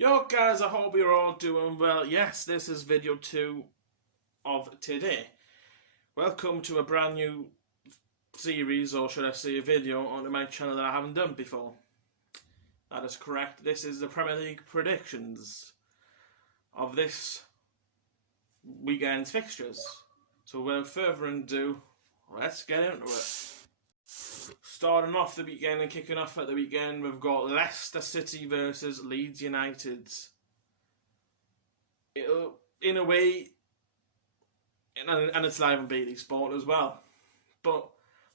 Yo guys, I hope you're all doing well. Yes, this is video 2 of today. Welcome to a brand new series, or should I say a video, onto my channel that I haven't done before. That is correct. This is the Premier League predictions of this weekend's fixtures. So without further ado, let's get into it. Starting off the weekend and kicking off at the weekend, we've got Leicester City versus Leeds United. It'll, in a way, and it's live on BT Sport as well. But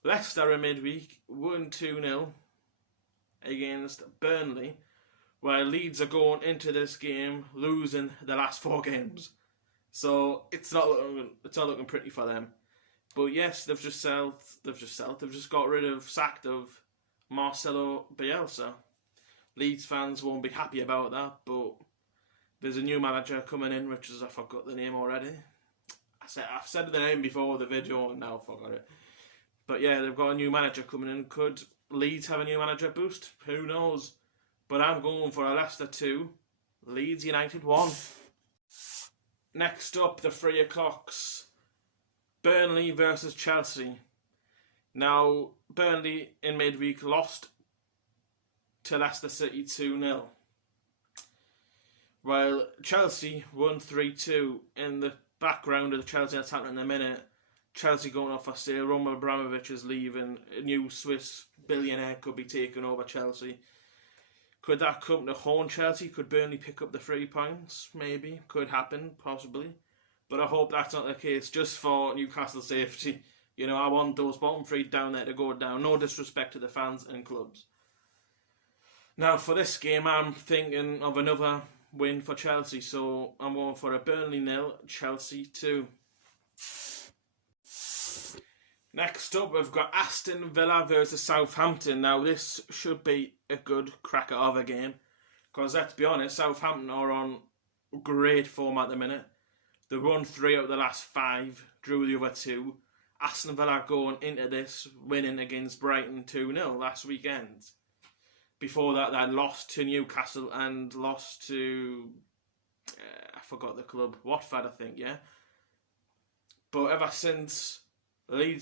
Leicester in midweek won 2-0 against Burnley, while Leeds are going into this game losing the last 4 games. So it's not looking pretty for them. But yes, they've just sacked of Marcelo Bielsa. Leeds fans won't be happy about that, but there's a new manager coming in, which is, I forgot the name already. I've said the name before the video and now I forgot it. But yeah, they've got a new manager coming in. Could Leeds have a new manager boost? Who knows? But I'm going for a Leicester 2, Leeds United 1. Next up, the 3 o'clocks. Burnley versus Chelsea. Now, Burnley in midweek lost to Leicester City 2-0. While Chelsea won 3-2. In the background of the Chelsea that's happening in a minute, Chelsea going off for sale, Roman Abramovich is leaving, a new Swiss billionaire could be taking over Chelsea. Could that come to haunt Chelsea? Could Burnley pick up the 3 points? Maybe. Could happen, possibly. But I hope that's not the case, just for Newcastle's safety. You know, I want those bottom 3 down there to go down. No disrespect to the fans and clubs. Now, for this game, I'm thinking of another win for Chelsea. So, I'm going for a Burnley 0, Chelsea 2. Next up, we've got Aston Villa versus Southampton. Now, this should be a good cracker of a game. Because, let's be honest, Southampton are on great form at the minute. They won 3 out of the last 5, drew the other 2. Aston Villa going into this winning against Brighton 2-0 last weekend. Before that, they lost to Newcastle and lost to, I forgot the club, Watford, I think, yeah. But ever since they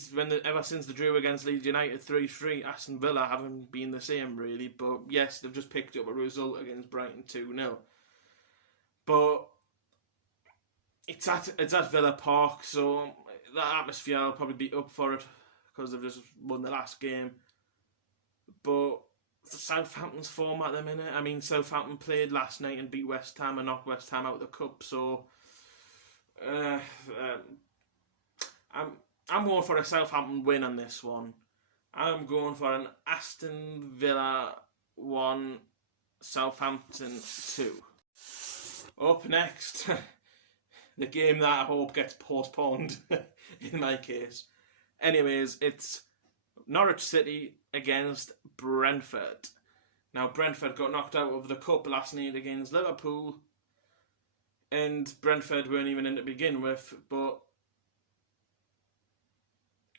drew against Leeds United 3-3, Aston Villa haven't been the same really. But yes, they've just picked up a result against Brighton 2-0. But it's at Villa Park, so the atmosphere will probably be up for it because they've just won the last game. But Southampton's form at the minute. I mean, Southampton played last night and beat West Ham and knocked West Ham out of the cup. So I'm going for a Southampton win on this one. I'm going for an Aston Villa 1, Southampton 2. Up next, the game that I hope gets postponed, in my case. Anyways, it's Norwich City against Brentford. Now, Brentford got knocked out of the cup last night against Liverpool, and Brentford weren't even in to begin with, but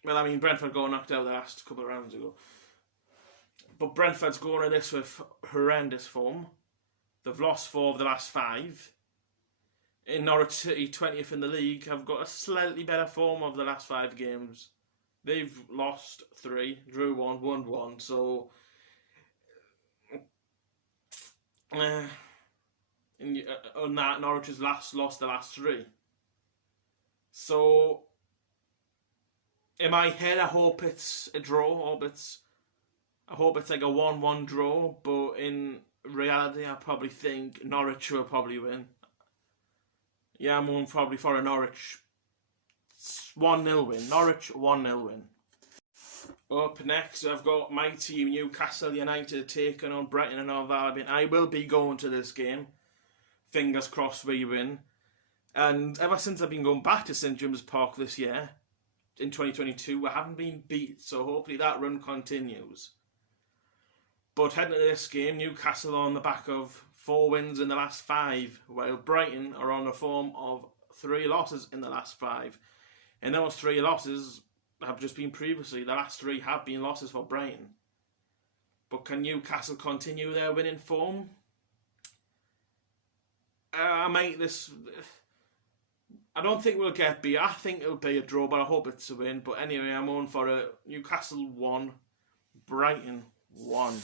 well, I mean, Brentford got knocked out the last couple of rounds ago. But Brentford's going to this with horrendous form. They've lost 4 of the last 5. In Norwich City, 20th in the league, have got a slightly better form of the last 5 games. They've lost 3, drew 1, won 1. So, on that, Norwich has lost the last 3. So, in my head, I hope it's a draw. I hope it's like a 1-1 draw. But in reality, I probably think Norwich will probably win. Yeah, I'm going probably for a Norwich 1-0 win. Norwich 1-0 win. Up next, I've got my team, Newcastle United, taking on Brighton and Hove Albion. I will be going to this game. Fingers crossed we win. And ever since I've been going back to St James's Park this year, in 2022, I haven't been beat. So hopefully that run continues. But heading to this game, Newcastle are on the back of 4 wins in the last 5, while Brighton are on a form of 3 losses in the last 5. And those 3 losses have just been previously. The last 3 have been losses for Brighton. But can Newcastle continue their winning form? I might this. I don't think we'll get beat. I think it'll be a draw, but I hope it's a win. But anyway, I'm on for a Newcastle 1, Brighton 1.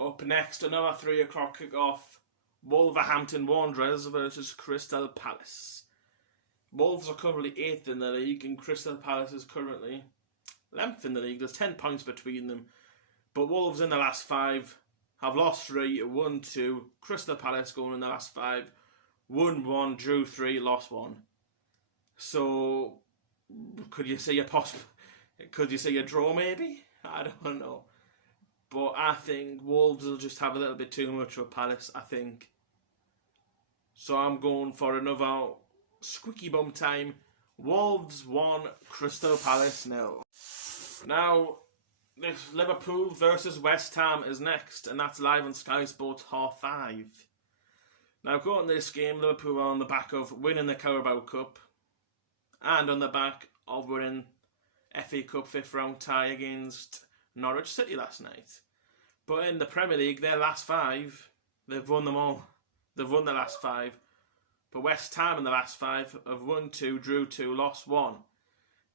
Up next, another 3 o'clock kick-off. Wolverhampton Wanderers versus Crystal Palace. Wolves are currently 8th in the league, and Crystal Palace is currently 11th in the league. There's 10 points between them. But Wolves in the last 5 have lost 3, won 2. Crystal Palace going in the last 5, won 1, drew 3, lost 1. So, could you see a draw maybe? I don't know. But I think Wolves will just have a little bit too much of Palace, I think. So I'm going for another squeaky bum time. Wolves 1, Crystal Palace 0. Now, this Liverpool versus West Ham is next, and that's live on Sky Sports 5:30. Now, going to this game, Liverpool are on the back of winning the Carabao Cup and on the back of winning FA Cup 5th round tie against Norwich City last night. But in the Premier League, their last 5, they've won them all. They've won the last 5. But West Ham in the last 5 have won 2, drew 2, lost 1.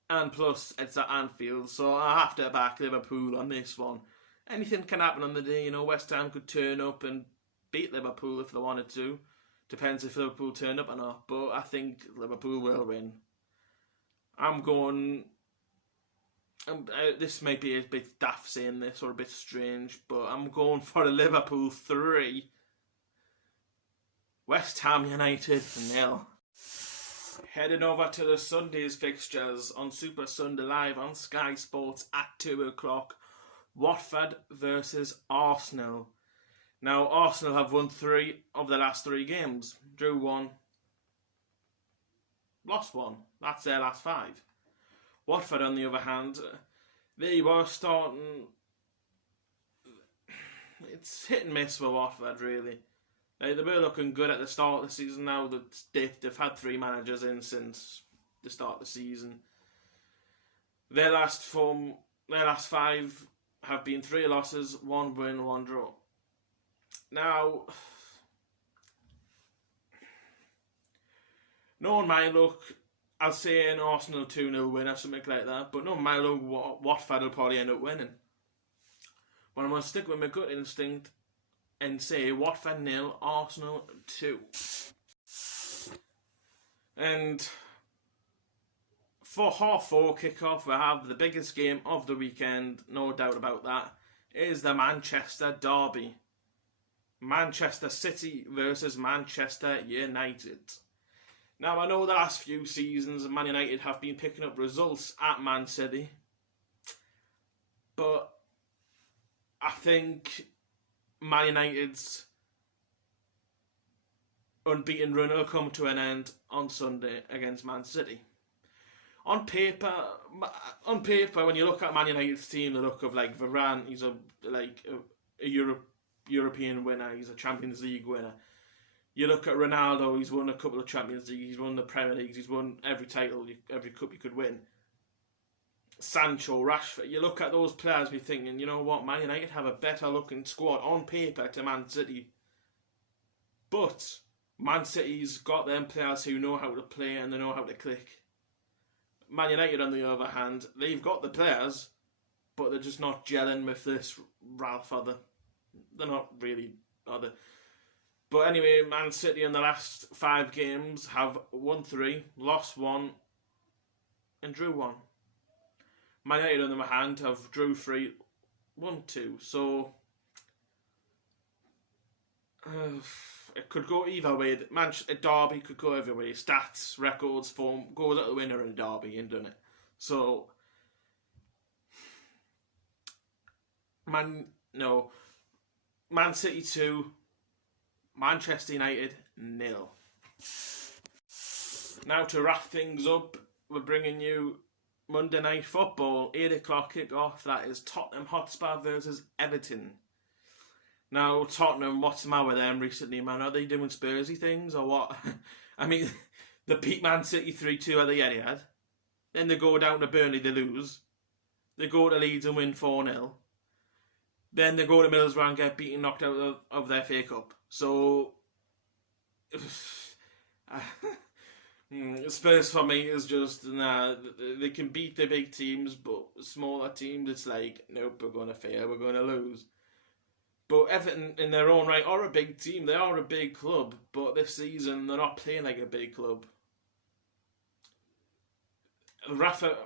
And plus, it's at Anfield, so I have to back Liverpool on this one. Anything can happen on the day, West Ham could turn up and beat Liverpool if they wanted to. Depends if Liverpool turn up or not, but I think Liverpool will win. I'm going... this might be a bit daft saying this, or a bit strange, but I'm going for a Liverpool 3, West Ham United 0. Heading over to the Sunday's fixtures on Super Sunday Live on Sky Sports at 2 o'clock. Watford versus Arsenal. Now, Arsenal have won 3 of the last 3 games. Drew 1, lost 1. That's their last 5. Watford, on the other hand, they were starting... It's hit and miss with Watford, really. They were looking good at the start of the season. Now that they've had 3 managers in since the start of the season. Their last 5 have been 3 losses, 1 win, 1 draw. Now, knowing my luck, I'll say an Arsenal 2-0 win or something like that. But knowing my luck, Watford will probably end up winning. But I'm going to stick with my gut instinct and say Watford 0, Arsenal 2. And for 4:30 kickoff, we have the biggest game of the weekend, no doubt about that, is the Manchester derby. Manchester City versus Manchester United. Now, I know the last few seasons Man United have been picking up results at Man City, but I think Man United's unbeaten run will come to an end on Sunday against Man City. On paper, when you look at Man United's team, the look of like Varane, he's a European winner, he's a Champions League winner. You look at Ronaldo, he's won a couple of Champions League, he's won the Premier League, he's won every title, every cup you could win. Sancho, Rashford, you look at those players and you're thinking, you know what, Man United have a better looking squad on paper to Man City. But Man City's got them players who know how to play and they know how to click. Man United, on the other hand, they've got the players, but they're just not gelling with this Ralph other. They're not really other. But anyway, Man City in the last 5 games have won 3, lost 1, and drew 1. Man United, on the other hand, have drew 3, won 2. So it could go either way. A derby could go either way. Stats, records, form, goes at the winner in a derby, ain't done it. So Man City 2, Manchester United 0. Now to wrap things up, we're bringing you Monday Night Football, 8 o'clock kick-off. That is Tottenham Hotspur versus Everton. Now, Tottenham, what's the matter with them recently, man? Are they doing Spursy things or what? I mean, they beat Man City 3-2 at the Etihad. Then they go down to Burnley, they lose. They go to Leeds and win 4-0. Then they go to Middlesbrough and get beaten, knocked out of their FA Cup. So, Spurs for me is just, nah, they can beat the big teams, but smaller teams, it's like, nope, we're going to fail, we're going to lose. But Everton, in their own right, are a big team. They are a big club, but this season they're not playing like a big club.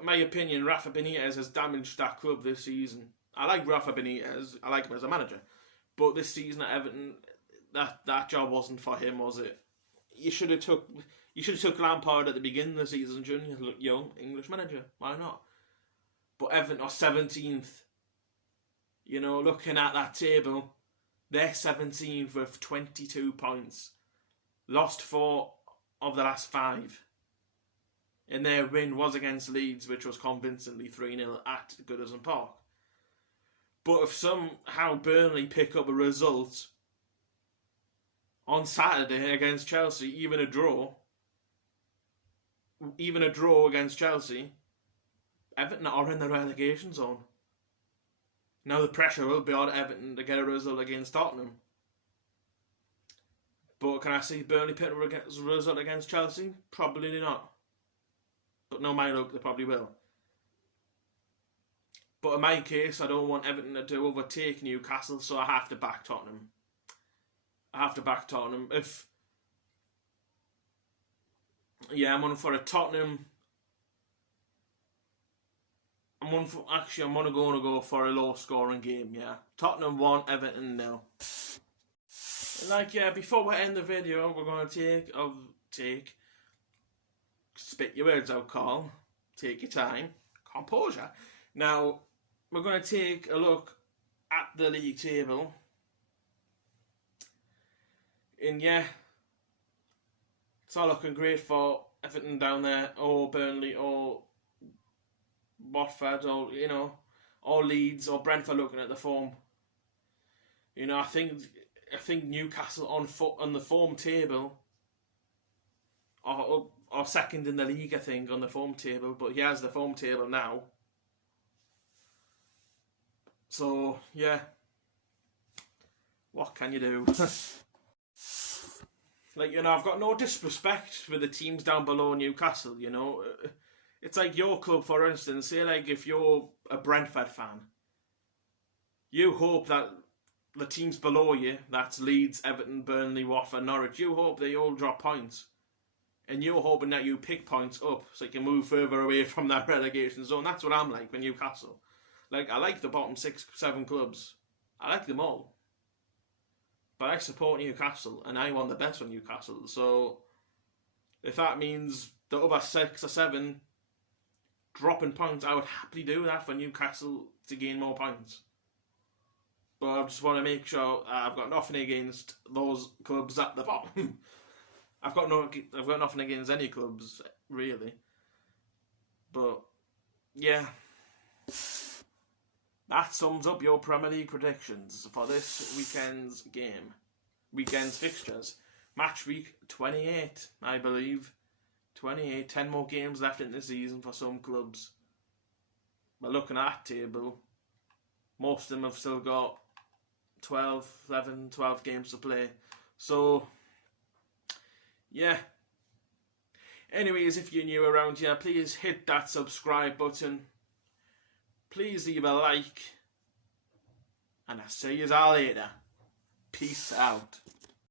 My opinion, Rafa Benitez has damaged that club this season. I like Rafa Benitez. I like him as a manager, but this season at Everton, that job wasn't for him, was it? You should have took Lampard at the beginning of the season, shouldn't you? Look, young English manager, why not? But Everton are 17th. You know, looking at that table, they're 17th with 22 points. Lost 4 of the last 5. And their win was against Leeds, which was convincingly 3-0 at Goodison Park. But if somehow Burnley pick up a result on Saturday against Chelsea, even a draw against Chelsea, Everton are in the relegation zone. Now the pressure will be on Everton to get a result against Tottenham. But can I see Burnley picking up a result against Chelsea? Probably not. But no, my luck, they probably will. But in my case, I don't want Everton to overtake Newcastle, so I have to back Tottenham. I'm on for a Tottenham. I'm going to go for a low-scoring game, yeah. Tottenham 1, Everton 0. Before we end the video, we're going to spit your words out, Carl. Take your time. Composure. Now, we're going to take a look at the league table. And yeah, it's all looking great for Everton down there, or Burnley, or Watford, or or Leeds, or Brentford looking at the form. I think Newcastle on the form table are second in the league, I think, on the form table. But he has the form table now. So yeah, what can you do? I've got no disrespect for the teams down below Newcastle, It's like your club, for instance. Say, if you're a Brentford fan, you hope that the teams below you, that's Leeds, Everton, Burnley, Watford, Norwich, you hope they all drop points. And you're hoping that you pick points up so you can move further away from that relegation zone. That's what I'm like with Newcastle. I like the bottom 6, 7 clubs. I like them all. But I support Newcastle, and I want the best for Newcastle. So, if that means the other 6 or 7 dropping points, I would happily do that for Newcastle to gain more points. But I just want to make sure I've got nothing against those clubs at the bottom. I've got nothing against any clubs, really. But, yeah. That sums up your Premier League predictions for this weekend's fixtures. Match week 28, I believe. 28, 10 more games left in the season for some clubs. But looking at that table, most of them have still got 12 games to play. So, yeah. Anyways, if you're new around here, please hit that subscribe button. Please leave a like. And I'll see you all later. Peace out.